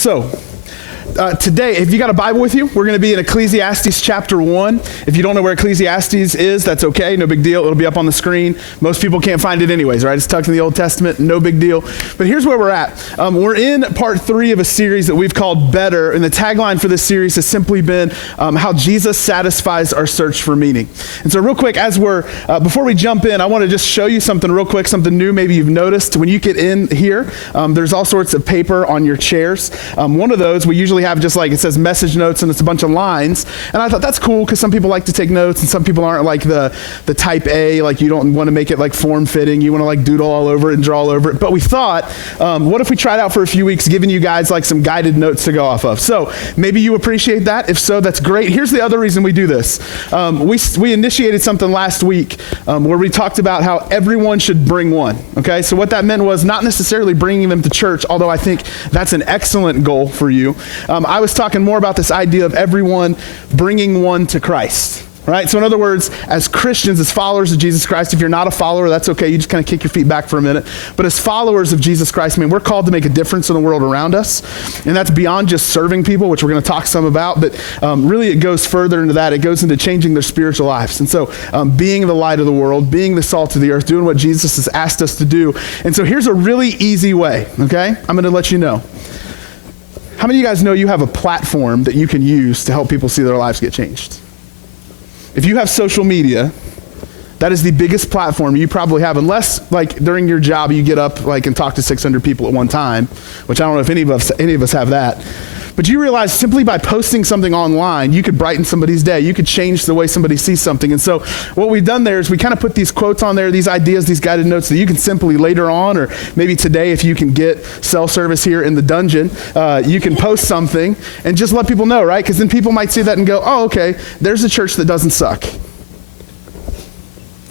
So, today, if you got a Bible with you, we're going to be in Ecclesiastes chapter 1. If you don't know where Ecclesiastes is, that's okay. No big deal. It'll be up on the screen. Most people can't find it anyways, right? It's tucked in the Old Testament. No big deal. But here's where we're at. We're in part 3 of a series that we've called Better. And the tagline for this series has simply been how Jesus satisfies our search for meaning. And so real quick, before we jump in, I want to just show you something real quick, something new maybe you've noticed. When you get in here, there's all sorts of paper on your chairs. One of those we usually have just like, it says message notes and it's a bunch of lines. And I thought that's cool because some people like to take notes and some people aren't like the type A, like you don't want to make it like form fitting. You want to like doodle all over it and draw all over it. But we thought, what if we tried out for a few weeks giving you guys like some guided notes to go off of? So maybe you appreciate that. If so, that's great. Here's the other reason we do this. We initiated something last week where we talked about how everyone should bring one. Okay, so what that meant was not necessarily bringing them to church, although I think that's an excellent goal for you. I was talking more about this idea of everyone bringing one to Christ, right? So in other words, as Christians, as followers of Jesus Christ, if you're not a follower, that's okay. You just kind of kick your feet back for a minute. But as followers of Jesus Christ, we're called to make a difference in the world around us. And that's beyond just serving people, which we're going to talk some about. But really it goes further into that. It goes into changing their spiritual lives. And so being the light of the world, being the salt of the earth, doing what Jesus has asked us to do. And so here's a really easy way, okay? I'm going to let you know. How many of you guys know you have a platform that you can use to help people see their lives get changed? If you have social media, that is the biggest platform you probably have, unless like during your job you get up like and talk to 600 people at one time, which I don't know if any of us have that. But you realize simply by posting something online, you could brighten somebody's day. You could change the way somebody sees something. And so what we've done there is we kind of put these quotes on there, these ideas, these guided notes that you can simply later on, or maybe today if you can get cell service here in the dungeon, you can post something and just let people know, right? Because then people might see that and go, oh, okay, there's a church that doesn't suck.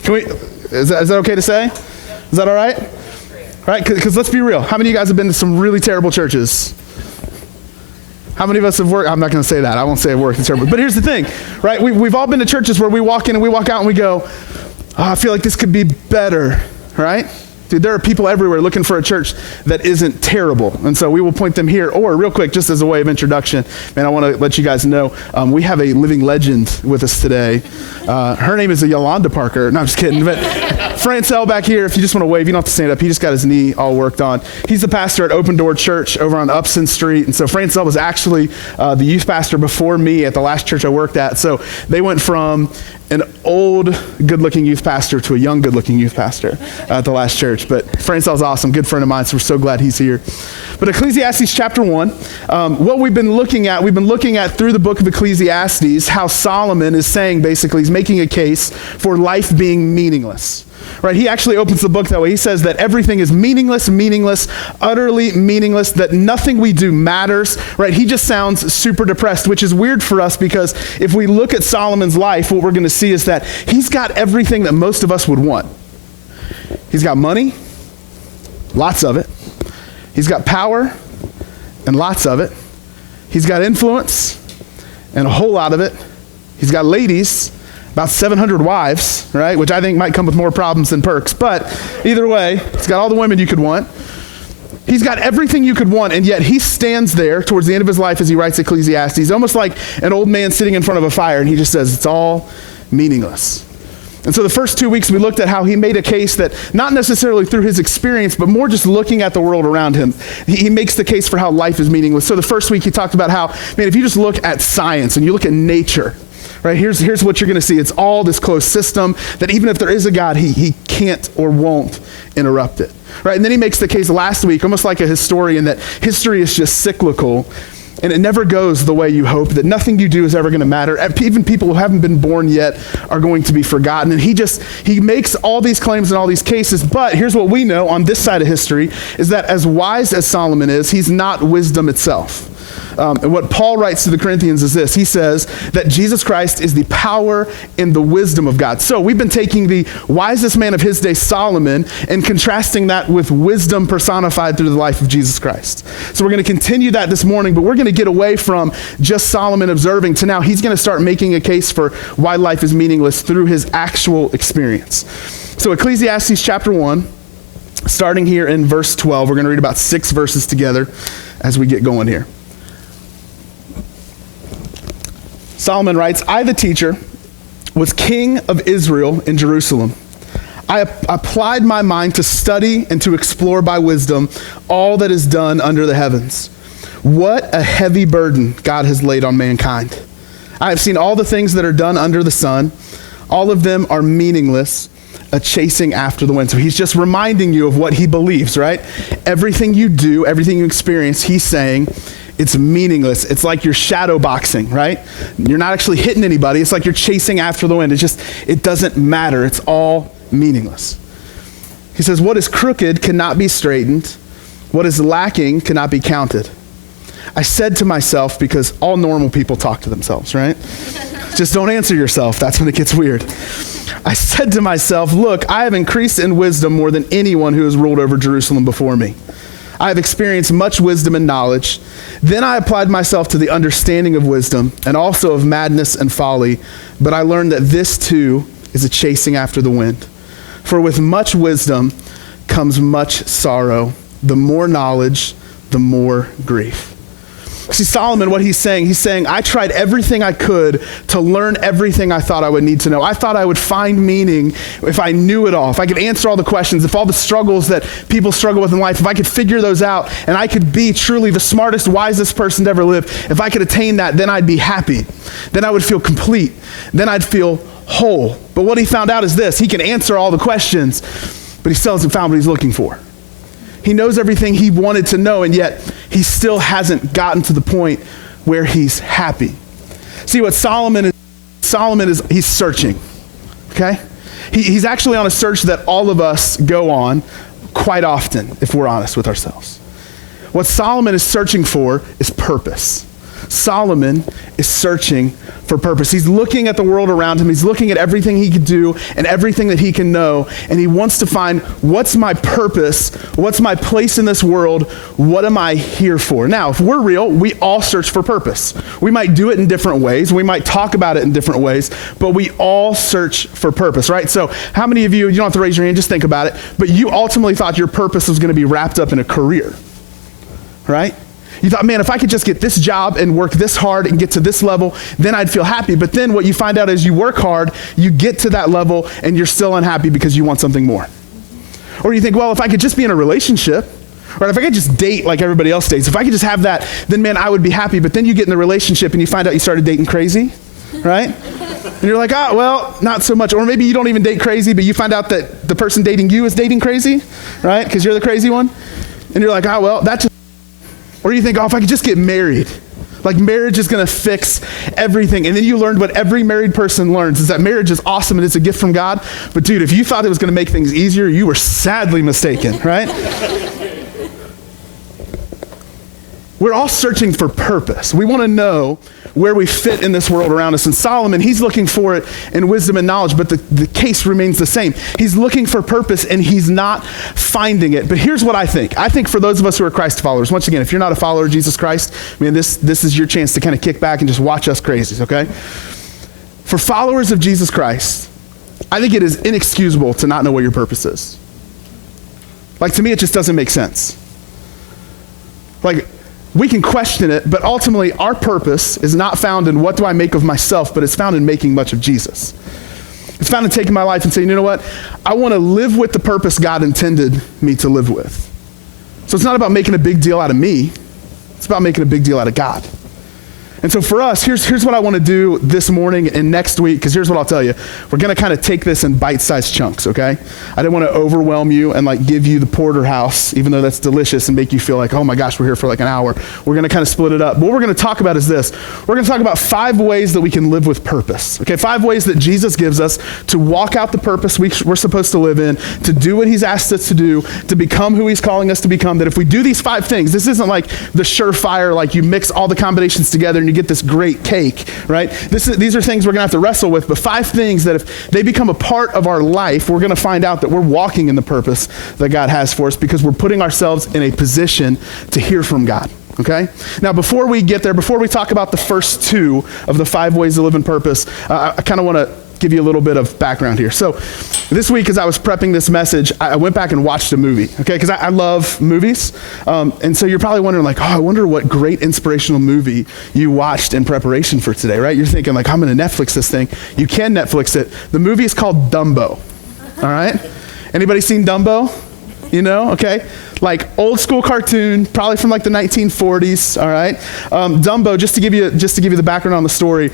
Is that okay to say? Is that all right? Right? Because let's be real. How many of you guys have been to some really terrible churches? How many of us have worked? I'm not going to say that. I won't say I've worked in terrible. But here's the thing, right? We've all been to churches where we walk in and we walk out and we go, oh, I feel like this could be better, right? Dude, there are people everywhere looking for a church that isn't terrible. And so we will point them here. Or real quick, just as a way of introduction, man, I want to let you guys know, we have a living legend with us today. Her name is Yolanda Parker. No, I'm just kidding. But Francel back here, if you just want to wave, you don't have to stand up. He just got his knee all worked on. He's the pastor at Open Door Church over on Upson Street. And so Francel was actually the youth pastor before me at the last church I worked at. So they went from an old, good-looking youth pastor to a young, good-looking youth pastor at the last church. But Francel's awesome, good friend of mine, so we're so glad he's here. But Ecclesiastes chapter 1, what we've been looking at through the book of Ecclesiastes, how Solomon is saying, basically, he's making a case for life being meaningless. Right? He actually opens the book that way. He says that everything is meaningless, utterly meaningless, that nothing we do matters, right? He just sounds super depressed, which is weird for us because if we look at Solomon's life, what we're going to see is that he's got everything that most of us would want. He's got money, lots of it. He's got power, and lots of it. He's got influence, and a whole lot of it. He's got ladies, about 700 wives, right? Which I think might come with more problems than perks. But either way, he's got all the women you could want. He's got everything you could want, and yet he stands there towards the end of his life as he writes Ecclesiastes, almost like an old man sitting in front of a fire, and he just says, it's all meaningless. And so the first 2 weeks we looked at how he made a case that not necessarily through his experience, but more just looking at the world around him, he makes the case for how life is meaningless. So the first week he talked about how, man, if you just look at science and you look at nature, right, here's what you're going to see. It's all this closed system that even if there is a God, he can't or won't interrupt it. Right? And then he makes the case last week, almost like a historian, that history is just cyclical and it never goes the way you hope, that nothing you do is ever going to matter. Even people who haven't been born yet are going to be forgotten. And he makes all these claims and all these cases, but here's what we know on this side of history is that as wise as Solomon is, he's not wisdom itself. And what Paul writes to the Corinthians is this. He says that Jesus Christ is the power and the wisdom of God. So we've been taking the wisest man of his day, Solomon, and contrasting that with wisdom personified through the life of Jesus Christ. So we're going to continue that this morning, but we're going to get away from just Solomon observing to now he's going to start making a case for why life is meaningless through his actual experience. So Ecclesiastes chapter 1, starting here in verse 12, we're going to read about 6 verses together as we get going here. Solomon writes, I, the teacher, was king of Israel in Jerusalem. I applied my mind to study and to explore by wisdom all that is done under the heavens. What a heavy burden God has laid on mankind. I have seen all the things that are done under the sun. All of them are meaningless, a chasing after the wind. So he's just reminding you of what he believes, right? Everything you do, everything you experience, he's saying it's meaningless. It's like you're shadow boxing, right? You're not actually hitting anybody. It's like you're chasing after the wind. It doesn't matter. It's all meaningless. He says, what is crooked cannot be straightened. What is lacking cannot be counted. I said to myself, because all normal people talk to themselves, right? Just don't answer yourself. That's when it gets weird. I said to myself, look, I have increased in wisdom more than anyone who has ruled over Jerusalem before me. I have experienced much wisdom and knowledge. Then I applied myself to the understanding of wisdom and also of madness and folly. But I learned that this too is a chasing after the wind. For with much wisdom comes much sorrow. The more knowledge, the more grief. See, Solomon, what he's saying, I tried everything I could to learn everything I thought I would need to know. I thought I would find meaning if I knew it all, if I could answer all the questions, if all the struggles that people struggle with in life, if I could figure those out, and I could be truly the smartest, wisest person to ever live. If I could attain that, then I'd be happy. Then I would feel complete. Then I'd feel whole. But what he found out is this: he can answer all the questions, but he still hasn't found what he's looking for. He knows everything he wanted to know, and yet he still hasn't gotten to the point where he's happy. See, what Solomon is he's searching, okay? He's actually on a search that all of us go on quite often, if we're honest with ourselves. What Solomon is searching for is purpose. Solomon is searching for purpose. He's looking at the world around him. He's looking at everything he could do and everything that he can know. And he wants to find, what's my purpose? What's my place in this world? What am I here for? Now, if we're real, we all search for purpose. We might do it in different ways. We might talk about it in different ways, but we all search for purpose, right? So how many of you don't have to raise your hand, just think about it, but you ultimately thought your purpose was going to be wrapped up in a career, right? You thought, man, if I could just get this job and work this hard and get to this level, then I'd feel happy. But then what you find out is you work hard, you get to that level, and you're still unhappy because you want something more. Or you think, well, if I could just be in a relationship, or if I could just date like everybody else dates, if I could just have that, then man, I would be happy. But then you get in the relationship and you find out you started dating crazy, right? And you're like, well, not so much. Or maybe you don't even date crazy, but you find out that the person dating you is dating crazy, right? Because you're the crazy one. And you're like, well, that just... Or you think, if I could just get married, like marriage is going to fix everything. And then you learned what every married person learns is that marriage is awesome and it's a gift from God. But dude, if you thought it was going to make things easier, you were sadly mistaken, right? We're all searching for purpose. We want to know where we fit in this world around us. And Solomon, he's looking for it in wisdom and knowledge, but the case remains the same. He's looking for purpose and he's not finding it. But here's what I think. I think for those of us who are Christ followers, once again, if you're not a follower of Jesus Christ, man, this is your chance to kind of kick back and just watch us crazies, okay? For followers of Jesus Christ, I think it is inexcusable to not know what your purpose is. Like, to me, it just doesn't make sense. Like, we can question it, but ultimately our purpose is not found in what do I make of myself, but it's found in making much of Jesus. It's found in taking my life and saying, you know what? I want to live with the purpose God intended me to live with. So it's not about making a big deal out of me. It's about making a big deal out of God. And so for us, here's what I want to do this morning and next week, because here's what I'll tell you. We're going to kind of take this in bite-sized chunks, okay? I didn't want to overwhelm you and like give you the porterhouse, even though that's delicious and make you feel like, oh my gosh, we're here for like an hour. We're going to kind of split it up. But what we're going to talk about is this. We're going to talk about 5 ways that we can live with purpose, okay? 5 ways that Jesus gives us to walk out the purpose we're supposed to live in, to do what he's asked us to do, to become who he's calling us to become. That if we do these 5 things, this isn't like the surefire, like you mix all the combinations together and you get this great cake, right? These are things we're going to have to wrestle with, but 5 things that if they become a part of our life, we're going to find out that we're walking in the purpose that God has for us because we're putting ourselves in a position to hear from God, okay? Now, before we get there, before we talk about the first 2 of the 5 ways to live in purpose, I kind of want to give you a little bit of background here. So this week, as I was prepping this message, I went back and watched a movie, okay? Because I love movies. And so you're probably wondering like, oh, I wonder what great inspirational movie you watched in preparation for today, right? You're thinking like, I'm going to Netflix this thing. You can Netflix it. The movie is called Dumbo, all right? Anybody seen Dumbo? You know, okay? Like old school cartoon, probably from like the 1940s, all right? Dumbo, just to give you the background on the story,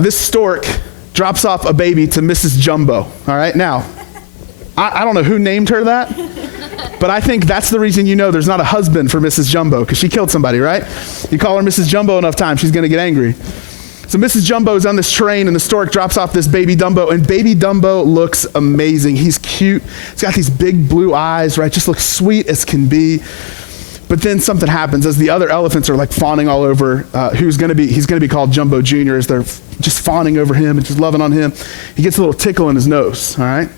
this stork drops off a baby to Mrs. Jumbo, all right? Now, I don't know who named her that, but I think that's the reason you know there's not a husband for Mrs. Jumbo, because she killed somebody, right? You call her Mrs. Jumbo enough times, she's gonna get angry. So Mrs. Jumbo's on this train, and the stork drops off this baby Dumbo, and baby Dumbo looks amazing. He's cute. He's got these big blue eyes, right? Just looks sweet as can be. But then something happens as the other elephants are like fawning all over he's gonna be called Jumbo Jr. as they're just fawning over him and just loving on him. He gets a little tickle in his nose, all right?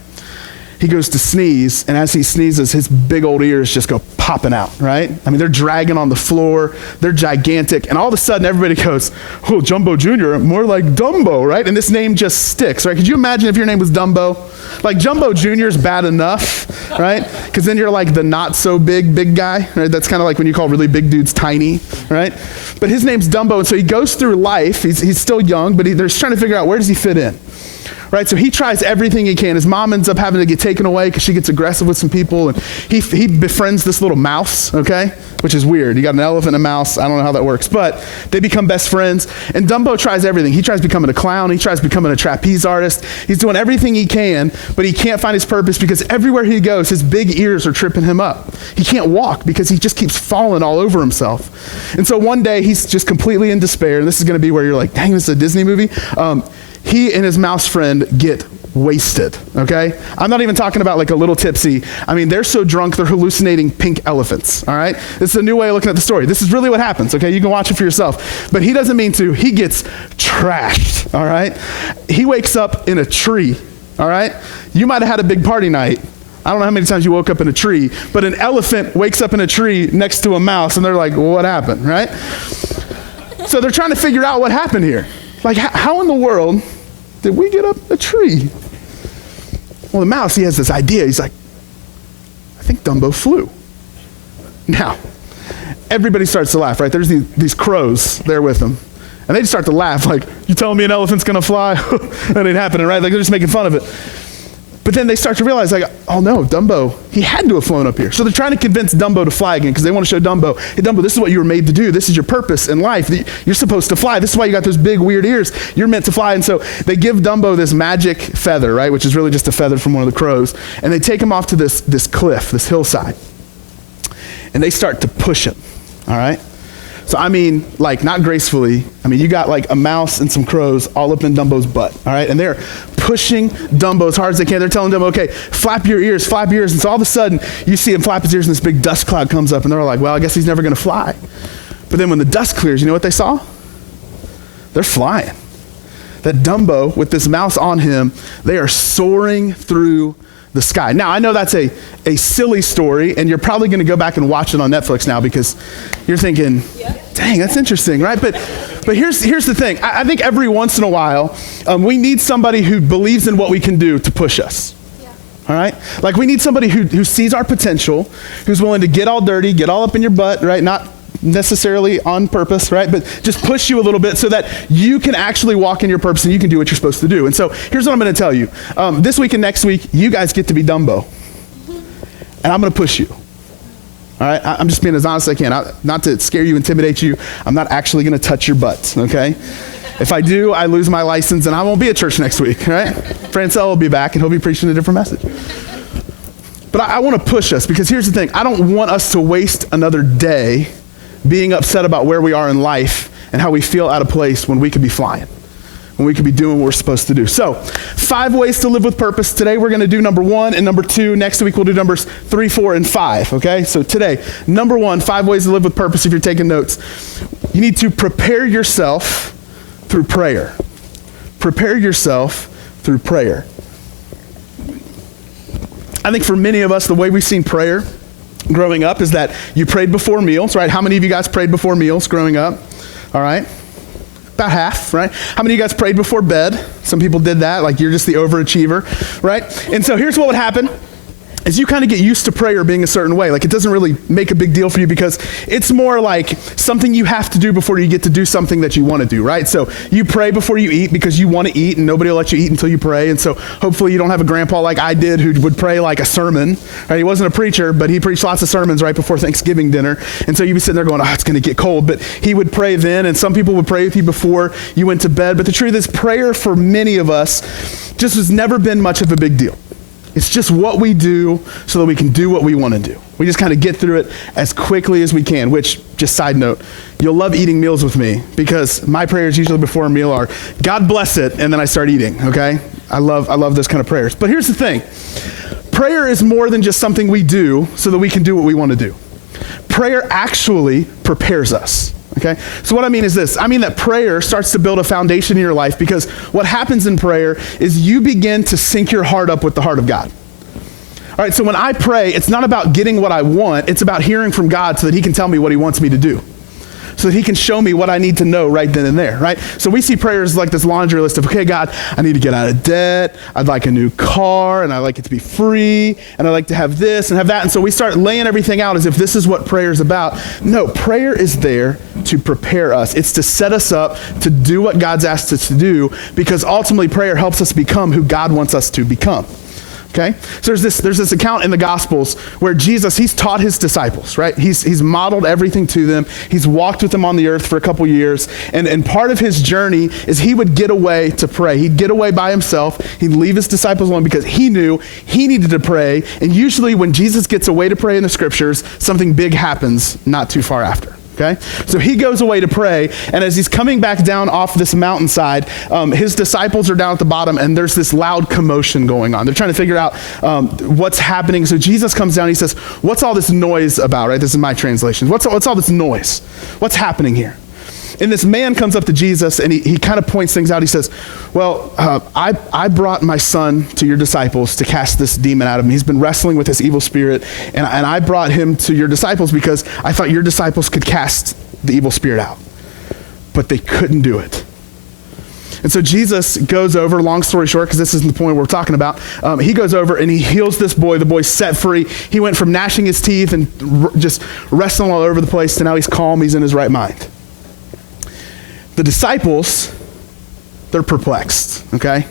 He goes to sneeze, and as he sneezes, his big old ears just go popping out, right? I mean, they're dragging on the floor, they're gigantic, and all of a sudden everybody goes, oh, Jumbo Jr., more like Dumbo, right? And this name just sticks, right? Could you imagine if your name was Dumbo? Like Jumbo Jr. is bad enough, right? Because then you're like the not so big guy, right? That's kind of like when you call really big dudes tiny, right? But his name's Dumbo, and so he goes through life, he's still young, but they're trying to figure out where does he fit in? Right, so he tries everything he can. His mom ends up having to get taken away because she gets aggressive with some people, and he befriends this little mouse, okay? Which is weird. You got an elephant and a mouse. I don't know how that works, but they become best friends. And Dumbo tries everything. He tries becoming a clown. He tries becoming a trapeze artist. He's doing everything he can, but he can't find his purpose because everywhere he goes, his big ears are tripping him up. He can't walk because he just keeps falling all over himself. And so one day, he's just completely in despair, and this is going to be where you're like, dang, this is a Disney movie. He and his mouse friend get wasted, okay? I'm not even talking about like a little tipsy. I mean, they're so drunk, they're hallucinating pink elephants, all right? This is a new way of looking at the story. This is really what happens, okay? You can watch it for yourself. But he doesn't mean to. He gets trashed, all right? He wakes up in a tree, all right? You might have had a big party night. I don't know how many times you woke up in a tree, but an elephant wakes up in a tree next to a mouse, and they're like, well, what happened, right? So they're trying to figure out what happened here. Like, how in the world did we get up a tree? Well, the mouse, he has this idea. He's like, I think Dumbo flew. Now, everybody starts to laugh, right? There's these crows there with him. And they just start to laugh, like, you telling me an elephant's gonna fly? That ain't happening, right? Like, they're just making fun of it. But then they start to realize, like, oh no, Dumbo, he had to have flown up here. So they're trying to convince Dumbo to fly again because they want to show Dumbo, hey Dumbo, this is what you were made to do. This is your purpose in life. You're supposed to fly. This is why you got those big weird ears. You're meant to fly. And so they give Dumbo this magic feather, right, which is really just a feather from one of the crows. And they take him off to this cliff, this hillside. And they start to push him, all right? So I mean, like, not gracefully. I mean, you got like a mouse and some crows all up in Dumbo's butt, all right? And they're pushing Dumbo as hard as they can. They're telling Dumbo, okay, flap your ears, flap your ears. And so all of a sudden, you see him flap his ears, and this big dust cloud comes up, and they're like, well, I guess he's never gonna fly. But then when the dust clears, you know what they saw? They're flying. That Dumbo, with this mouse on him, they are soaring through the sky. Now, I know that's a silly story, and you're probably going to go back and watch it on Netflix now because you're thinking, dang, that's interesting, right? But here's the thing. I think every once in a while, we need somebody who believes in what we can do to push us. All right? Like, we need somebody who sees our potential, who's willing to get all dirty, get all up in your butt, right? Not necessarily on purpose, right? But just push you a little bit so that you can actually walk in your purpose and you can do what you're supposed to do. And so here's what I'm going to tell you. This week and next week, you guys get to be Dumbo. And I'm going to push you. All right? I'm just being as honest as I can. Not to scare you, intimidate you. I'm not actually going to touch your butts, okay? If I do, I lose my license and I won't be at church next week, right? Francel will be back and he'll be preaching a different message. But I want to push us because here's the thing. I don't want us to waste another day being upset about where we are in life and how we feel out of place when we could be flying, when we could be doing what we're supposed to do. So 5 ways to live with purpose. Today we're going to do number 1 and number 2. Next week we'll do numbers 3, 4, and 5, okay? So today, number 1, 5 ways to live with purpose if you're taking notes. You need to prepare yourself through prayer. Prepare yourself through prayer. I think for many of us, the way we've seen prayer growing up is that you prayed before meals, right? How many of you guys prayed before meals growing up? All right. about half, right? How many of you guys prayed before bed? Some people did that, like you're just the overachiever, right? And so here's what would happen. Is you kind of get used to prayer being a certain way. Like it doesn't really make a big deal for you because it's more like something you have to do before you get to do something that you want to do, right? So you pray before you eat because you want to eat and nobody will let you eat until you pray. And so hopefully you don't have a grandpa like I did who would pray like a sermon, right? He wasn't a preacher, but he preached lots of sermons right before Thanksgiving dinner. And so you'd be sitting there going, oh, it's going to get cold. But he would pray then, and some people would pray with you before you went to bed. But the truth is prayer for many of us just has never been much of a big deal. It's just what we do so that we can do what we want to do. We just kind of get through it as quickly as we can, which, just side note, you'll love eating meals with me because my prayers usually before a meal are, God bless it, and then I start eating, okay? I love those kind of prayers. But here's the thing. Prayer is more than just something we do so that we can do what we want to do. Prayer actually prepares us. Okay, so what I mean is this. I mean that prayer starts to build a foundation in your life because what happens in prayer is you begin to sync your heart up with the heart of God. All right, so when I pray, it's not about getting what I want. It's about hearing from God so that he can tell me what he wants me to do. So that he can show me what I need to know right then and there, right? So we see prayers like this laundry list of, okay, God, I need to get out of debt. I'd like a new car, and I'd like it to be free, and I'd like to have this and have that. And so we start laying everything out as if this is what prayer is about. No, prayer is there to prepare us. It's to set us up to do what God's asked us to do because ultimately prayer helps us become who God wants us to become. Okay, so there's this account in the Gospels where Jesus, he's taught his disciples, right? He's modeled everything to them. He's walked with them on the earth for a couple years. And part of his journey is he would get away to pray. He'd get away by himself. He'd leave his disciples alone because he knew he needed to pray. And usually when Jesus gets away to pray in the scriptures, something big happens not too far after. Okay, so he goes away to pray, and as he's coming back down off this mountainside, his disciples are down at the bottom, and there's this loud commotion going on. They're trying to figure out what's happening. So Jesus comes down, and he says, "What's all this noise about?" Right? This is my translation. What's all this noise? What's happening here? And this man comes up to Jesus, and he kind of points things out. He says, well, I brought my son to your disciples to cast this demon out of him. He's been wrestling with this evil spirit, and I brought him to your disciples because I thought your disciples could cast the evil spirit out. But they couldn't do it. And so Jesus goes over, long story short, because this isn't the point we're talking about, he goes over and he heals this boy. The boy's set free. He went from gnashing his teeth and just wrestling all over the place to now he's calm, he's in his right mind. The disciples, they're perplexed, okay?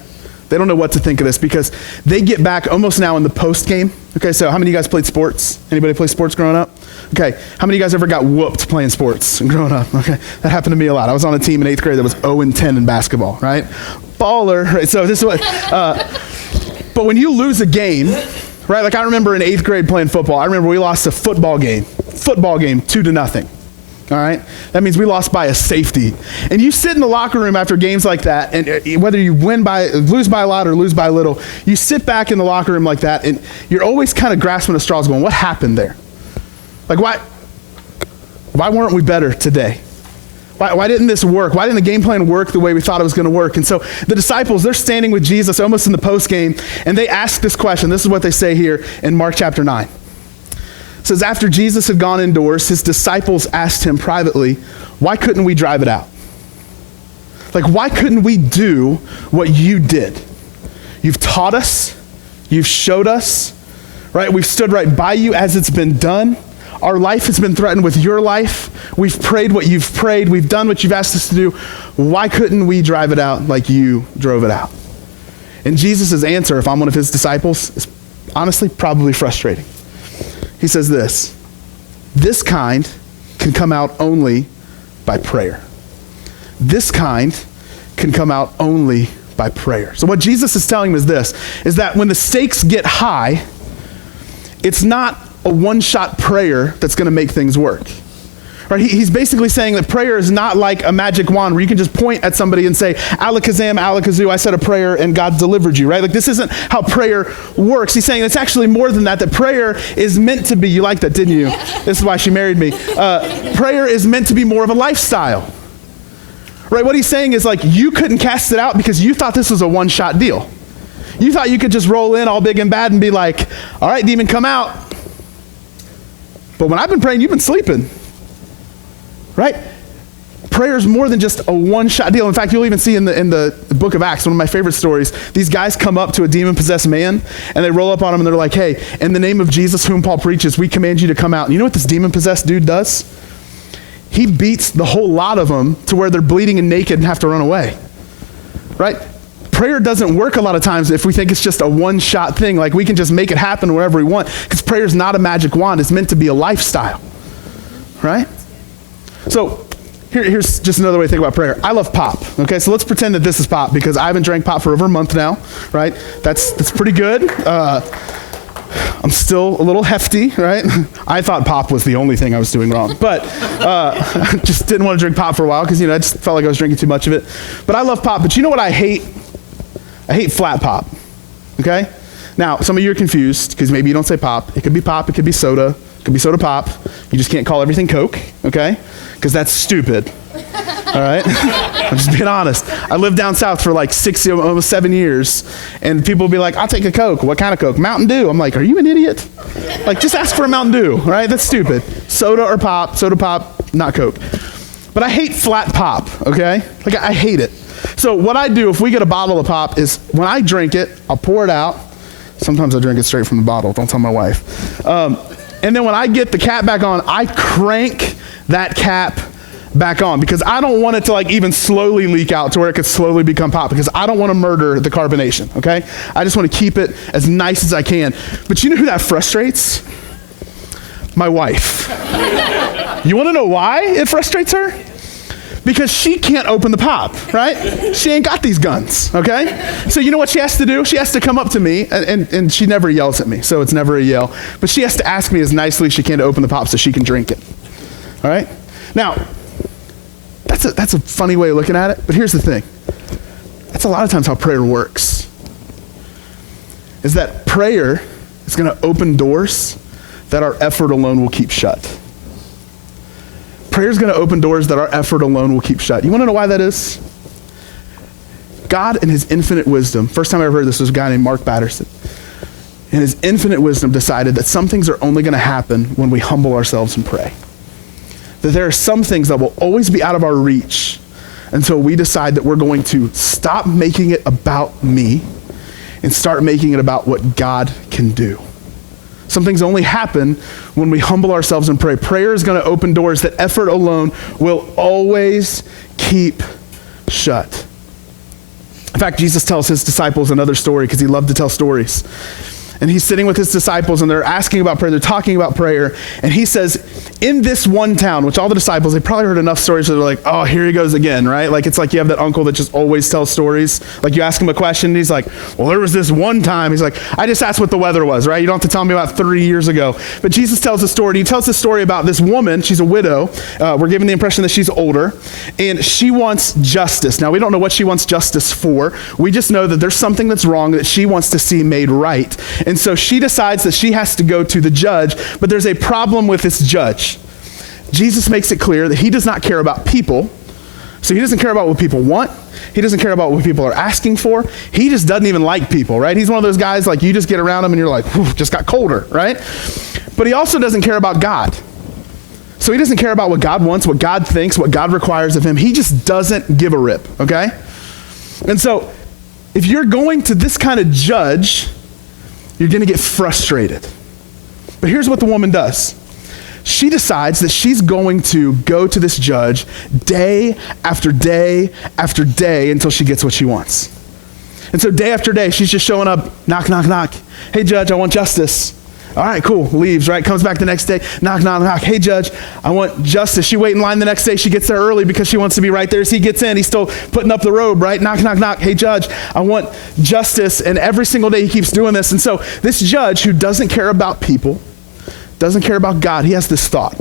They don't know what to think of this because they get back almost now in the post game. Okay, so how many of you guys played sports? Anybody play sports growing up? Okay, how many of you guys ever got whooped playing sports growing up? Okay, that happened to me a lot. I was on a team in 8th grade that was 0-10 in basketball, right? Baller, right? So this is what, but when you lose a game, right? Like I remember in 8th grade playing football, I remember we lost a football game 2-0. All right? That means we lost by a safety. And you sit in the locker room after games like that, and whether you lose by a lot or lose by a little, you sit back in the locker room like that, and you're always kind of grasping at straws going, what happened there? Like, why weren't we better today? Why didn't this work? Why didn't the game plan work the way we thought it was going to work? And so the disciples, they're standing with Jesus almost in the post game, and they ask this question. This is what they say here in Mark chapter 9. It says, after Jesus had gone indoors, his disciples asked him privately, why couldn't we drive it out? Like, why couldn't we do what you did? You've taught us. You've showed us, right? We've stood right by you as it's been done. Our life has been threatened with your life. We've prayed what you've prayed. We've done what you've asked us to do. Why couldn't we drive it out like you drove it out? And Jesus' answer, if I'm one of his disciples, is honestly probably frustrating. He says this kind can come out only by prayer. This kind can come out only by prayer. So what Jesus is telling him is this, is that when the stakes get high, it's not a one-shot prayer that's going to make things work. Right? He's basically saying that prayer is not like a magic wand where you can just point at somebody and say, alakazam, alakazoo, I said a prayer and God delivered you, right? Like this isn't how prayer works. He's saying it's actually more than that, that prayer is meant to be, you like that, didn't you? This is why she married me. Prayer is meant to be more of a lifestyle. Right? What he's saying is like, you couldn't cast it out because you thought this was a one-shot deal. You thought you could just roll in all big and bad and be like, all right, demon, come out. But when I've been praying, you've been sleeping. Right? prayer is more than just a one-shot deal. In fact, you'll even see in the book of Acts, one of my favorite stories, these guys come up to a demon-possessed man, and they roll up on him, and they're like, hey, in the name of Jesus, whom Paul preaches, we command you to come out. And you know what this demon-possessed dude does? He beats the whole lot of them to where they're bleeding and naked and have to run away, right? Prayer doesn't work a lot of times if we think it's just a one-shot thing, like we can just make it happen wherever we want, because prayer is not a magic wand. It's meant to be a lifestyle, right? So here's just another way to think about prayer. I love pop, okay? So let's pretend that this is pop, because I haven't drank pop for over a month now, right? That's pretty good. I'm still a little hefty, right? I thought pop was the only thing I was doing wrong, but I just didn't want to drink pop for a while because, I just felt like I was drinking too much of it. But I love pop. But you know what I hate? I hate flat pop, okay? Now, some of you are confused because maybe you don't say pop. It could be pop. It could be soda. It could be soda pop. You just can't call everything Coke, okay? Because that's stupid, all right? I'm just being honest. I lived down south for like almost 7 years, and people will be like, I'll take a Coke. What kind of Coke? Mountain Dew. I'm like, are you an idiot? Like, just ask for a Mountain Dew, all right? That's stupid. Soda or pop, soda pop, not Coke. But I hate flat pop, okay? Like, I hate it. So what I do if we get a bottle of pop is when I drink it, I'll pour it out. Sometimes I drink it straight from the bottle. Don't tell my wife. And then when I get the cap back on, I crank that cap back on because I don't want it to like even slowly leak out to where it could slowly become pop because I don't want to murder the carbonation, okay? I just want to keep it as nice as I can. But you know who that frustrates? My wife. You want to know why it frustrates her? Because she can't open the pop, right? She ain't got these guns, okay? So you know what she has to do? She has to come up to me, and she never yells at me, so it's never a yell. But she has to ask me as nicely as she can to open the pop so she can drink it, all right? Now, that's a funny way of looking at it, but here's the thing. That's a lot of times how prayer works, is that prayer is going to open doors that our effort alone will keep shut. Prayer is going to open doors that our effort alone will keep shut. You want to know why that is? God in his infinite wisdom, first time I ever heard this was a guy named Mark Batterson. In his infinite wisdom decided that some things are only going to happen when we humble ourselves and pray. That there are some things that will always be out of our reach until we decide that we're going to stop making it about me and start making it about what God can do. Some things only happen when we humble ourselves and pray. Prayer is going to open doors that effort alone will always keep shut. In fact, Jesus tells his disciples another story because he loved to tell stories. And he's sitting with his disciples and they're asking about prayer, they're talking about prayer. And he says, in this one town, which all the disciples, they probably heard enough stories so they're like, oh, here he goes again, right? Like it's like you have that uncle that just always tells stories. Like you ask him a question and he's like, well, there was this one time. He's like, I just asked what the weather was, right? You don't have to tell me about 3 years ago. But Jesus tells a story. He tells a story about this woman. She's a widow. We're given the impression that she's older. And she wants justice. Now, we don't know what she wants justice for. We just know that there's something that's wrong that she wants to see made right. And so she decides that she has to go to the judge, but there's a problem with this judge. Jesus makes it clear that he does not care about people, so he doesn't care about what people want. He doesn't care about what people are asking for. He just doesn't even like people, right? He's one of those guys like you just get around him and you're like, just got colder, right? But he also doesn't care about God. So he doesn't care about what God wants, what God thinks, what God requires of him. He just doesn't give a rip, okay? And so if you're going to this kind of judge, you're going to get frustrated. But here's what the woman does. She decides that she's going to go to this judge day after day after day until she gets what she wants. And so day after day, she's just showing up, knock, knock, knock. Hey, judge, I want justice. All right, cool, leaves, right? Comes back the next day, knock, knock, knock. Hey, judge, I want justice. She wait in line the next day. She gets there early because she wants to be right there as he gets in. He's still putting up the robe, right? Knock, knock, knock. Hey, judge, I want justice. And every single day he keeps doing this. And so this judge who doesn't care about people, doesn't care about God, he has this thought.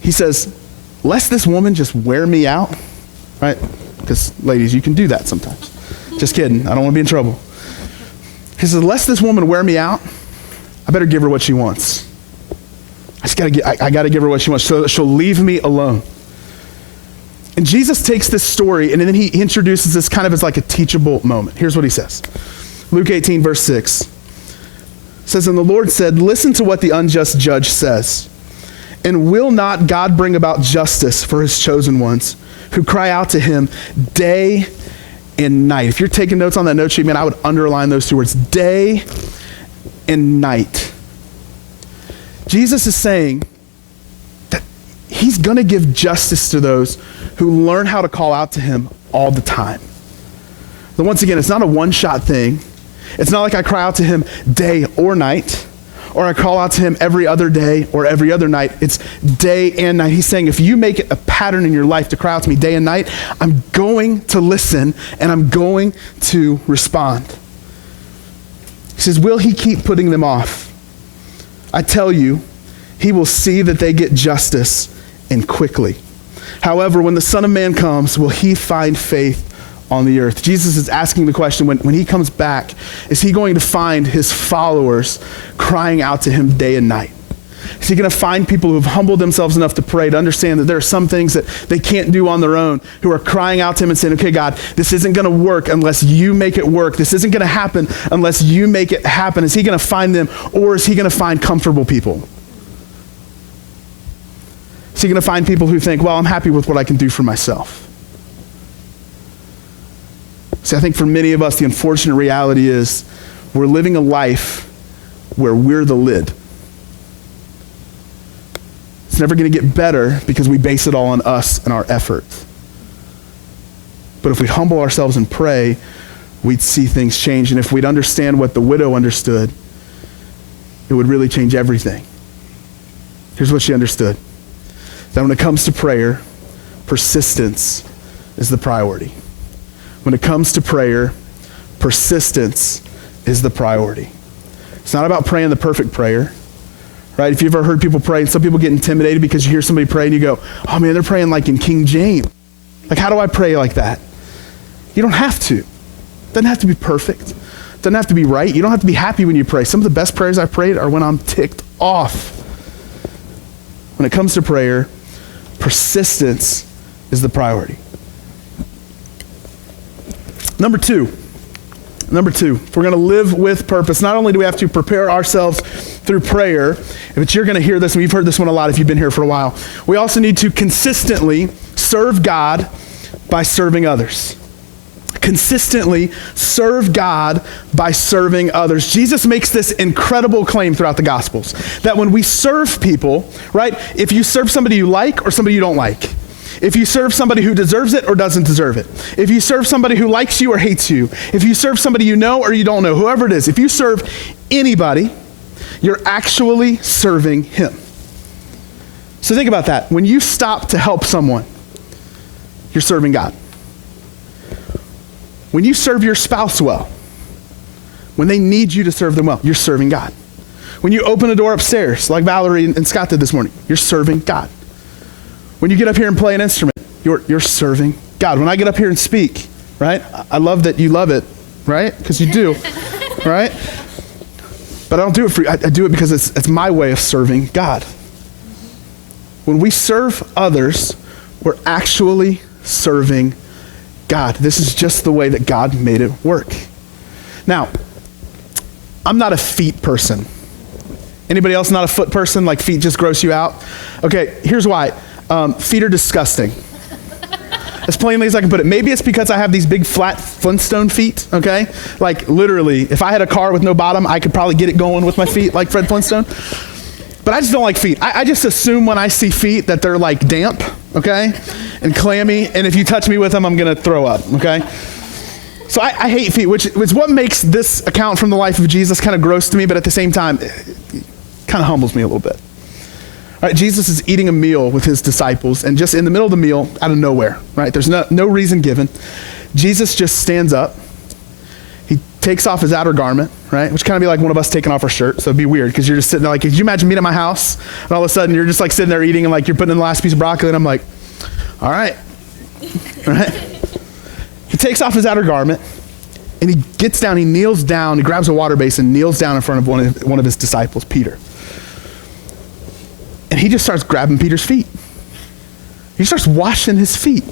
He says, lest this woman just wear me out, right? Because ladies, you can do that sometimes. Just kidding. I don't want to be in trouble. He says, lest this woman wear me out, I better give her what she wants. I got to give her what she wants so that she'll leave me alone. And Jesus takes this story and then he introduces this kind of as like a teachable moment. Here's what he says. Luke 18, verse 6. It says, and the Lord said, listen to what the unjust judge says. And will not God bring about justice for his chosen ones who cry out to him day and night? If you're taking notes on that note sheet, man, I would underline those two words, day and night. Jesus is saying that he's going to give justice to those who learn how to call out to him all the time. So once again, it's not a one-shot thing. It's not like I cry out to him day or night, or I call out to him every other day or every other night. It's day and night. He's saying, if you make it a pattern in your life to cry out to me day and night, I'm going to listen and I'm going to respond. He says, will he keep putting them off? I tell you, he will see that they get justice, and quickly. However, when the Son of Man comes, will he find faith on the earth? Jesus is asking the question, when he comes back, is he going to find his followers crying out to him day and night? Is he going to find people who have humbled themselves enough to pray, to understand that there are some things that they can't do on their own, who are crying out to him and saying, okay, God, this isn't going to work unless you make it work. This isn't going to happen unless you make it happen. Is he going to find them, or is he going to find comfortable people? Is he going to find people who think, well, I'm happy with what I can do for myself? See, I think for many of us, the unfortunate reality is we're living a life where we're the lid. It's never going to get better because we base it all on us and our effort. But if we humble ourselves and pray, we'd see things change. And if we'd understand what the widow understood, it would really change everything. Here's what she understood. That when it comes to prayer, persistence is the priority. When it comes to prayer, persistence is the priority. It's not about praying the perfect prayer, right? If you've ever heard people pray, and some people get intimidated because you hear somebody pray and you go, oh man, they're praying like in King James. Like, how do I pray like that? You don't have to. It doesn't have to be perfect. It doesn't have to be right. You don't have to be happy when you pray. Some of the best prayers I've prayed are when I'm ticked off. When it comes to prayer, persistence is the priority. Number two, if we're going to live with purpose, not only do we have to prepare ourselves through prayer, but you're going to hear this, and you've heard this one a lot if you've been here for a while, we also need to consistently serve God by serving others. Consistently serve God by serving others. Jesus makes this incredible claim throughout the Gospels, that when we serve people, right, if you serve somebody you like or somebody you don't like, if you serve somebody who deserves it or doesn't deserve it, if you serve somebody who likes you or hates you, if you serve somebody you know or you don't know, whoever it is, if you serve anybody, you're actually serving him. So think about that. When you stop to help someone, you're serving God. When you serve your spouse well, when they need you to serve them well, you're serving God. When you open a door upstairs, like Valerie and Scott did this morning, you're serving God. When you get up here and play an instrument, you're serving God. When I get up here and speak, right? I love that you love it, right? Because you do, right? But I don't do it for you. I do it because it's my way of serving God. When we serve others, we're actually serving God. This is just the way that God made it work. Now, I'm not a feet person. Anybody else not a foot person? Like, feet just gross you out? Okay, here's why. Feet are disgusting. As plainly as I can put it. Maybe it's because I have these big flat Flintstone feet, okay? Like, literally, if I had a car with no bottom, I could probably get it going with my feet like Fred Flintstone. But I just don't like feet. I just assume when I see feet that they're like damp, okay? And clammy, and if you touch me with them, I'm gonna throw up, okay? So I hate feet, which is what makes this account from the life of Jesus kind of gross to me, but at the same time, it kind of humbles me a little bit. All right, Jesus is eating a meal with his disciples, and just in the middle of the meal, out of nowhere, right? There's no reason given. Jesus just stands up. He takes off his outer garment, right? Which kind of be like one of us taking off our shirt. So it'd be weird because you're just sitting there like, could you imagine being at my house and all of a sudden you're just like sitting there eating and like you're putting in the last piece of broccoli and I'm like, all right. He takes off his outer garment and he gets down, he kneels down, he grabs a water basin, kneels down in front of one of his disciples, Peter. And he just starts grabbing Peter's feet. He starts washing his feet.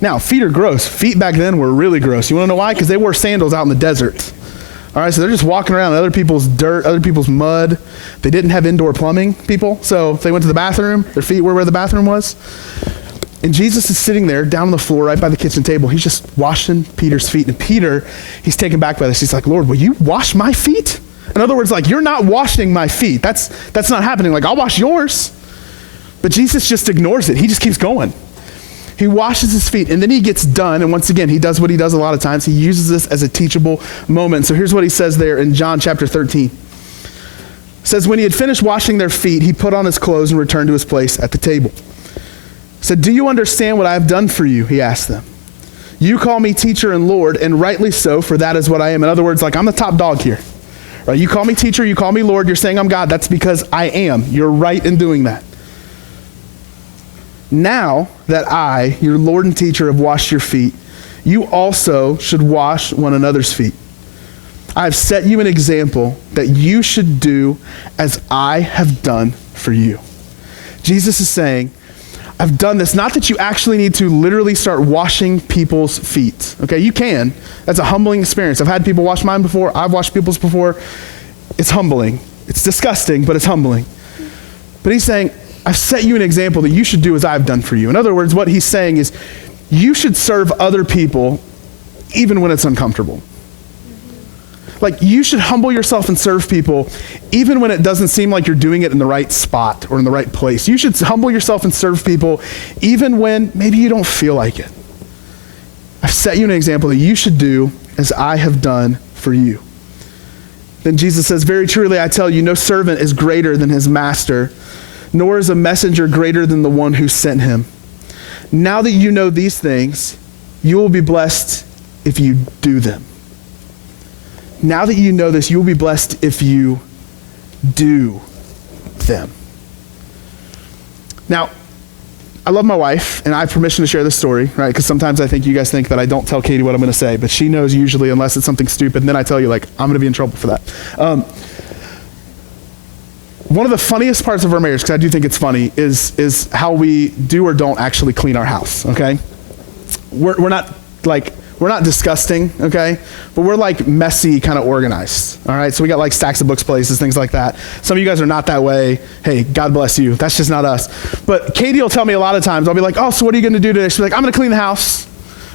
Now, feet are gross. Feet back then were really gross. You want to know why? Because they wore sandals out in the desert. All right, so they're just walking around in other people's dirt, other people's mud. They didn't have indoor plumbing, people. So if they went to the bathroom, their feet were where the bathroom was. And Jesus is sitting there down on the floor right by the kitchen table. He's just washing Peter's feet. And Peter, he's taken back by this. He's like, Lord, will you wash my feet? In other words, like, you're not washing my feet. That's not happening. Like, I'll wash yours. But Jesus just ignores it. He just keeps going. He washes his feet, and then he gets done. And once again, he does what he does a lot of times. He uses this as a teachable moment. So here's what he says there in John chapter 13. It says, when he had finished washing their feet, he put on his clothes and returned to his place at the table. He said, do you understand what I have done for you? He asked them. You call me teacher and Lord, and rightly so, for that is what I am. In other words, like, I'm the top dog here. Right? You call me teacher, you call me Lord, you're saying I'm God. That's because I am. You're right in doing that. Now that I, your Lord and teacher, have washed your feet, you also should wash one another's feet. I have set you an example that you should do as I have done for you. Jesus is saying, I've done this, not that you actually need to literally start washing people's feet. Okay, you can. That's a humbling experience. I've had people wash mine before. I've washed people's before. It's humbling. It's disgusting, but it's humbling. But he's saying, I've set you an example that you should do as I've done for you. In other words, what he's saying is, you should serve other people even when it's uncomfortable. Like, you should humble yourself and serve people even when it doesn't seem like you're doing it in the right spot or in the right place. You should humble yourself and serve people even when maybe you don't feel like it. I've set you an example that you should do as I have done for you. Then Jesus says, very truly I tell you, no servant is greater than his master, nor is a messenger greater than the one who sent him. Now that you know these things, you will be blessed if you do them. Now that you know this, you will be blessed if you do them. Now, I love my wife, and I have permission to share this story, right? Because sometimes I think you guys think that I don't tell Katie what I'm going to say, but she knows usually, unless it's something stupid, and then I tell you, like, I'm going to be in trouble for that. One of the funniest parts of our marriage, because I do think it's funny, is how we do or don't actually clean our house, okay? We're not disgusting, okay? But we're like messy, kind of organized, all right? So we got like stacks of books, places, things like that. Some of you guys are not that way. Hey, God bless you. That's just not us. But Katie will tell me a lot of times, I'll be like, oh, so what are you gonna do today? She's like, I'm gonna clean the house,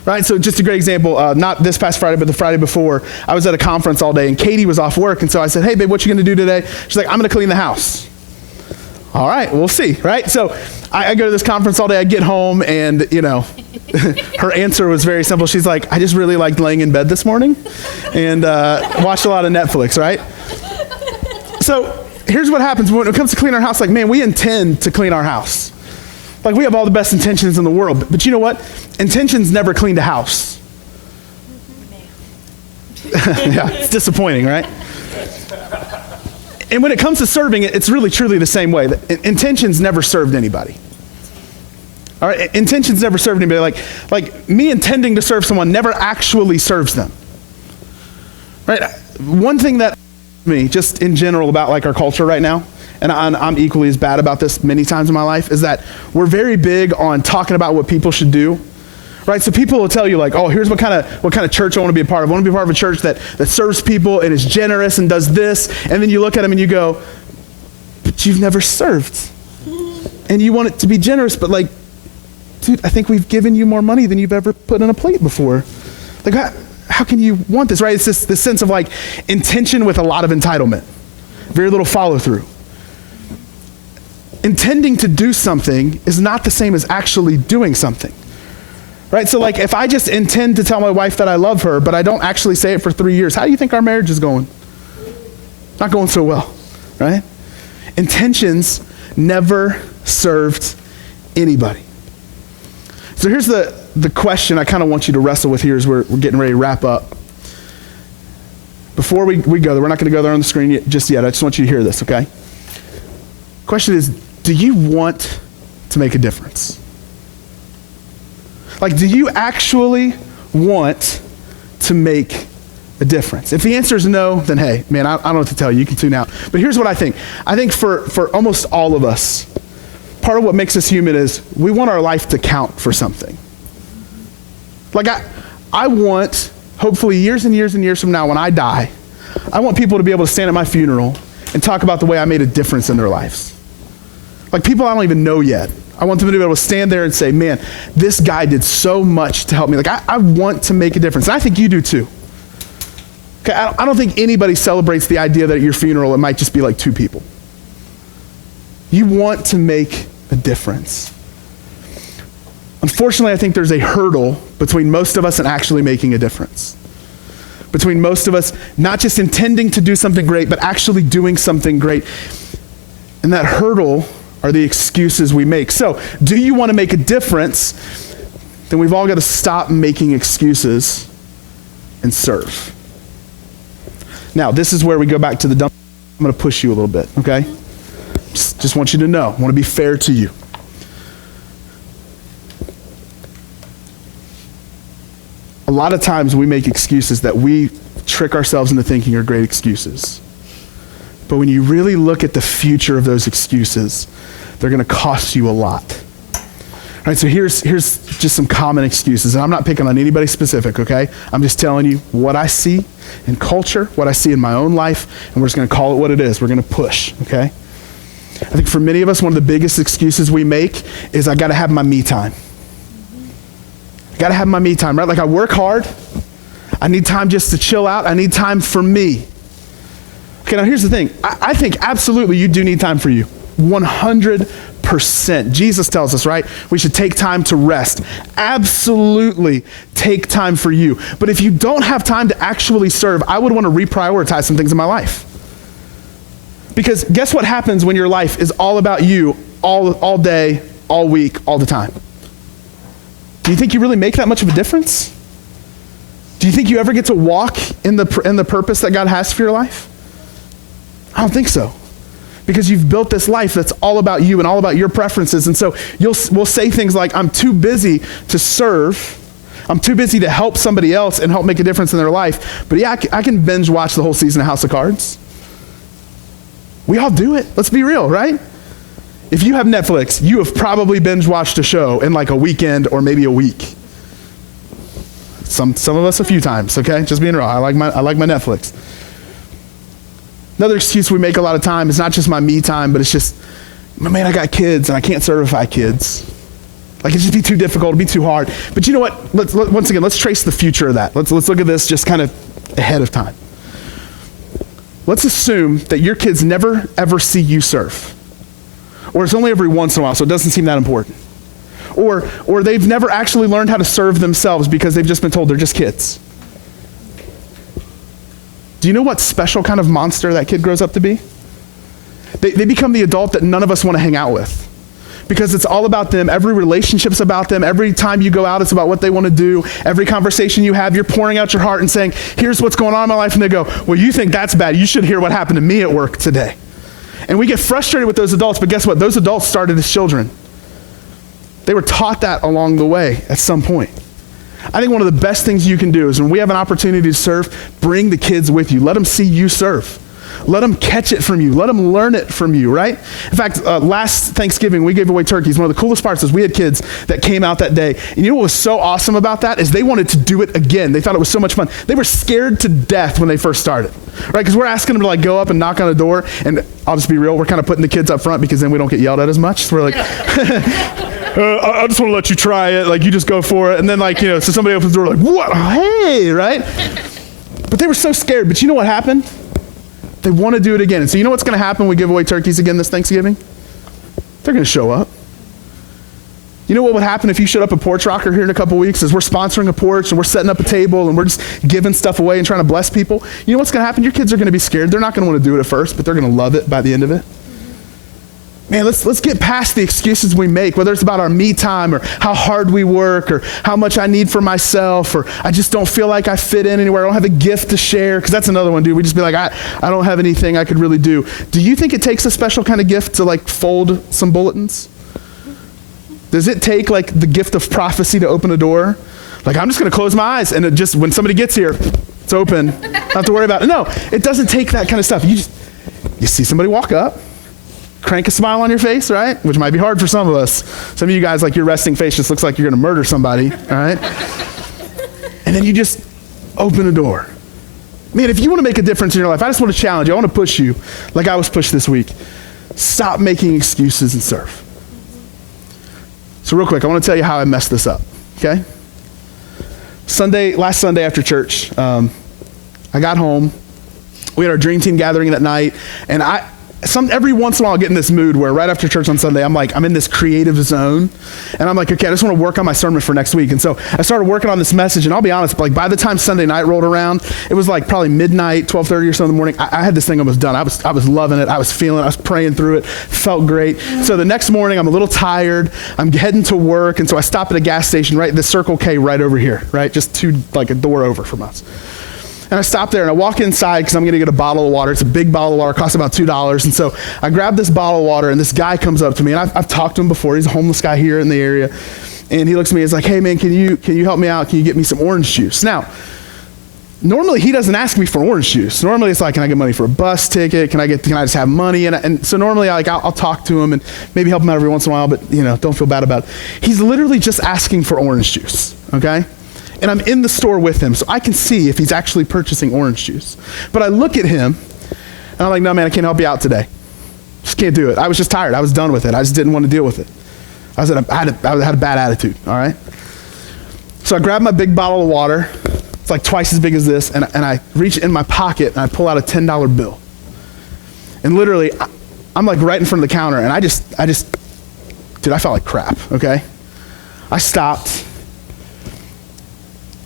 right? So just a great example, not this past Friday, but the Friday before, I was at a conference all day and Katie was off work. And so I said, hey babe, what you gonna do today? She's like, I'm gonna clean the house. All right, we'll see, right? So I go to this conference all day, I get home and, you know, her answer was very simple. She's like, I just really liked laying in bed this morning and watched a lot of Netflix, right? So here's what happens when it comes to clean our house. Like, man, we intend to clean our house. Like, we have all the best intentions in the world. But you know what? Intentions never cleaned a house. Yeah, it's disappointing, right? And when it comes to serving, it's really truly the same way. Intentions never served anybody. All right, intentions never served anybody. Like me intending to serve someone never actually serves them. Right? One thing that me, just in general about like our culture right now, and I'm equally as bad about this many times in my life, is that we're very big on talking about what people should do. Right? So people will tell you like, oh, here's what kind of church I want to be a part of. I want to be a part of a church that serves people and is generous and does this. And then you look at them and you go, but you've never served. And you want it to be generous, but like, dude, I think we've given you more money than you've ever put on a plate before. Like, how can you want this, right? It's this sense of like intention with a lot of entitlement. Very little follow through. Intending to do something is not the same as actually doing something. Right? So like if I just intend to tell my wife that I love her, but I don't actually say it for 3 years, how do you think our marriage is going? Not going so well, right? Intentions never served anybody. So here's the question I kind of want you to wrestle with here as we're getting ready to wrap up. Before we go there, we're not going to go there on the screen just yet. I just want you to hear this, okay? Question is, do you want to make a difference? Like, do you actually want to make a difference? If the answer is no, then hey, man, I don't know what to tell you. You can tune out. But here's what I think. I think for almost all of us, part of what makes us human is we want our life to count for something. Like I want, hopefully years and years and years from now when I die, I want people to be able to stand at my funeral and talk about the way I made a difference in their lives. Like people I don't even know yet. I want them to be able to stand there and say, man, this guy did so much to help me. Like I want to make a difference. And I think you do too. Okay, I don't think anybody celebrates the idea that at your funeral it might just be like 2 people. You want to make a difference. Unfortunately, I think there's a hurdle between most of us and actually making a difference. Between most of us not just intending to do something great, but actually doing something great. And that hurdle are the excuses we make. So, do you want to make a difference? Then we've all got to stop making excuses and serve. Now, this is where we go back to the dumb. I'm going to push you a little bit, okay? Just want you to know. I want to be fair to you. A lot of times we make excuses that we trick ourselves into thinking are great excuses. But when you really look at the future of those excuses, they're going to cost you a lot. All right, so here's just some common excuses. And I'm not picking on anybody specific, okay? I'm just telling you what I see in culture, what I see in my own life, and we're just going to call it what it is. We're going to push, okay? I think for many of us, one of the biggest excuses we make is I got to have my me time. I got to have my me time, right? Like I work hard. I need time just to chill out. I need time for me. Okay, now here's the thing. I think absolutely you do need time for you. 100%. Jesus tells us, right? We should take time to rest. Absolutely take time for you. But if you don't have time to actually serve, I would want to reprioritize some things in my life. Because guess what happens when your life is all about you all day, all week, all the time? Do you think you really make that much of a difference? Do you think you ever get to walk in the purpose that God has for your life? I don't think so. Because you've built this life that's all about you and all about your preferences. And so we'll say things like, I'm too busy to serve. I'm too busy to help somebody else and help make a difference in their life. But yeah, I can binge watch the whole season of House of Cards. We all do it. Let's be real, right? If you have Netflix, you have probably binge watched a show in like a weekend or maybe a week. Some of us a few times, okay? Just being real. I like my Netflix. Another excuse we make a lot of time is not just my me time, but it's just, man, I got kids and I can't certify kids. Like it'd just be too difficult, it'd be too hard. But you know what? Once again, let's trace the future of that. Let's look at this just kind of ahead of time. Let's assume that your kids never ever see you serve. Or it's only every once in a while, so it doesn't seem that important. Or they've never actually learned how to serve themselves because they've just been told they're just kids. Do you know what special kind of monster that kid grows up to be? They become the adult that none of us want to hang out with. Because it's all about them. Every relationship's about them. Every time you go out, it's about what they want to do. Every conversation you have, you're pouring out your heart and saying, here's what's going on in my life. And they go, well, you think that's bad. You should hear what happened to me at work today. And we get frustrated with those adults, but guess what? Those adults started as children. They were taught that along the way at some point. I think one of the best things you can do is when we have an opportunity to serve, bring the kids with you. Let them see you serve. Let them catch it from you. Let them learn it from you, right? In fact, last Thanksgiving, we gave away turkeys. One of the coolest parts is we had kids that came out that day. And you know what was so awesome about that is they wanted to do it again. They thought it was so much fun. They were scared to death when they first started, right? Because we're asking them to like go up and knock on a door. And I'll just be real, we're kind of putting the kids up front because then we don't get yelled at as much. So we're like, I just want to let you try it. Like you just go for it. And then like, so somebody opens the door like, what? Hey, right? But they were so scared. But you know what happened? They want to do it again. And so you know what's going to happen when we give away turkeys again this Thanksgiving? They're going to show up. You know what would happen if you showed up at Porch Rocker here in a couple weeks is we're sponsoring a porch and we're setting up a table and we're just giving stuff away and trying to bless people. You know what's going to happen? Your kids are going to be scared. They're not going to want to do it at first, but they're going to love it by the end of it. Man, let's get past the excuses we make, whether it's about our me time or how hard we work or how much I need for myself or I just don't feel like I fit in anywhere. I don't have a gift to share, because that's another one, dude. We just be like, I don't have anything I could really do. Do you think it takes a special kind of gift to like fold some bulletins? Does it take like the gift of prophecy to open a door? Like, I'm just going to close my eyes and it just, when somebody gets here, it's open. I don't have to worry about it. No, it doesn't take that kind of stuff. You see somebody walk up, crank a smile on your face, right? Which might be hard for some of us. Some of you guys, like your resting face just looks like you're going to murder somebody, all right? And then you just open a door. Man, if you want to make a difference in your life, I just want to challenge you. I want to push you like I was pushed this week. Stop making excuses and serve. So real quick, I want to tell you how I messed this up, okay? Last Sunday after church, I got home. We had our dream team gathering that night, and every once in a while I get in this mood where right after church on Sunday, I'm in this creative zone, and I'm like, okay, I just want to work on my sermon for next week. And so I started working on this message, and I'll be honest, like by the time Sunday night rolled around, it was like probably midnight, 12:30 or so in the morning. I had this thing almost done. I was loving it. I was feeling it. I was praying through it. Felt great. So the next morning, I'm a little tired. I'm heading to work, and so I stop at a gas station, right, the Circle K right over here, right, just like a door over from us. And I stop there and I walk inside because I'm going to get a bottle of water. It's a big bottle of water, costs about $2. And so I grab this bottle of water, and this guy comes up to me, and I've talked to him before. He's a homeless guy here in the area. And he looks at me and he's like, hey man, can you help me out? Can you get me some orange juice? Now, normally he doesn't ask me for orange juice. Normally it's like, can I get money for a bus ticket? Can I just have money? And so normally I'll talk to him and maybe help him out every once in a while, but don't feel bad about it. He's literally just asking for orange juice, okay? And I'm in the store with him, so I can see if he's actually purchasing orange juice. But I look at him, and I'm like, no, man, I can't help you out today. Just can't do it. I was just tired. I was done with it. I just didn't want to deal with it. I had a bad attitude, all right? So I grab my big bottle of water. It's like twice as big as this, and I reach in my pocket, and I pull out a $10 bill. And literally, I'm like right in front of the counter, and I felt like crap, okay? I stopped.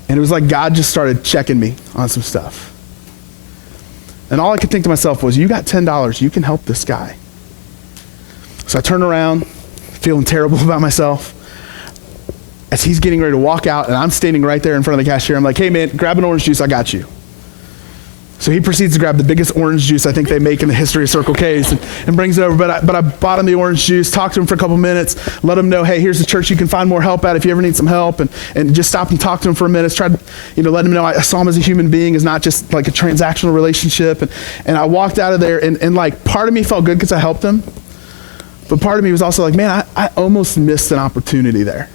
And it was like God just started checking me on some stuff. And all I could think to myself was, you got $10, you can help this guy. So I turn around, feeling terrible about myself. As he's getting ready to walk out, and I'm standing right there in front of the cashier, I'm like, hey man, grab an orange juice, I got you. So he proceeds to grab the biggest orange juice I think they make in the history of Circle K's and brings it over. But I bought him the orange juice, talked to him for a couple minutes, let him know, hey, here's the church you can find more help at if you ever need some help, and just stop and talk to him for a minute. Tried to, let him know I saw him as a human being, as not just like a transactional relationship. And I walked out of there, and like part of me felt good because I helped him, but part of me was also like, man, I almost missed an opportunity there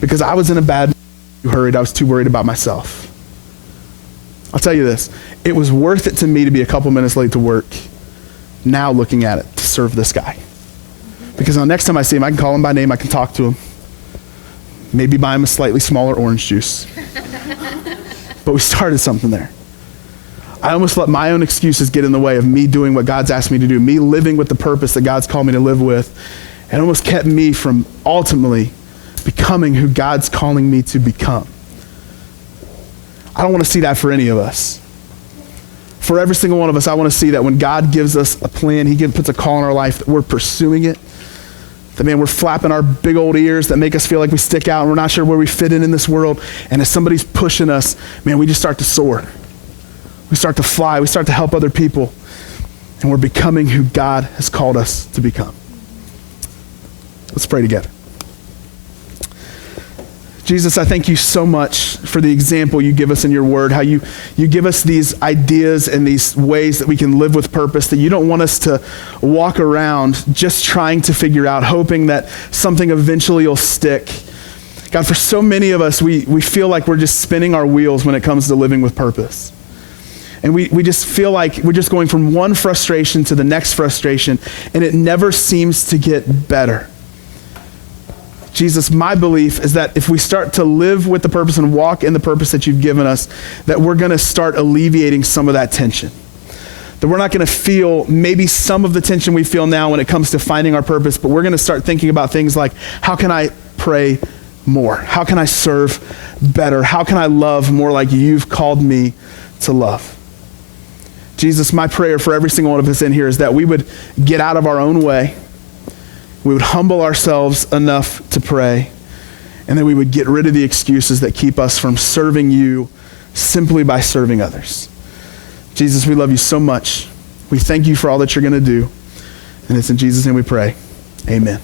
because I was in a bad mood, hurried. I was too worried about myself. I'll tell you this, it was worth it to me to be a couple minutes late to work, now looking at it, to serve this guy. Because the next time I see him, I can call him by name, I can talk to him, maybe buy him a slightly smaller orange juice. But we started something there. I almost let my own excuses get in the way of me doing what God's asked me to do, me living with the purpose that God's called me to live with. It almost kept me from ultimately becoming who God's calling me to become. I don't want to see that for any of us. For every single one of us, I want to see that when God gives us a plan, he puts a call in our life, that we're pursuing it, that, man, we're flapping our big old ears that make us feel like we stick out and we're not sure where we fit in this world. And as somebody's pushing us, man, we just start to soar. We start to fly. We start to help other people. And we're becoming who God has called us to become. Let's pray together. Jesus, I thank you so much for the example you give us in your word, how you give us these ideas and these ways that we can live with purpose, that you don't want us to walk around just trying to figure out, hoping that something eventually will stick. God, for so many of us, we feel like we're just spinning our wheels when it comes to living with purpose. And we just feel like we're just going from one frustration to the next frustration, and it never seems to get better. Jesus, my belief is that if we start to live with the purpose and walk in the purpose that you've given us, that we're going to start alleviating some of that tension. That we're not going to feel maybe some of the tension we feel now when it comes to finding our purpose, but we're going to start thinking about things like, how can I pray more? How can I serve better? How can I love more like you've called me to love? Jesus, my prayer for every single one of us in here is that we would get out of our own way. We would humble ourselves enough to pray, and then we would get rid of the excuses that keep us from serving you simply by serving others. Jesus, we love you so much. We thank you for all that you're going to do, and it's in Jesus' name we pray. Amen.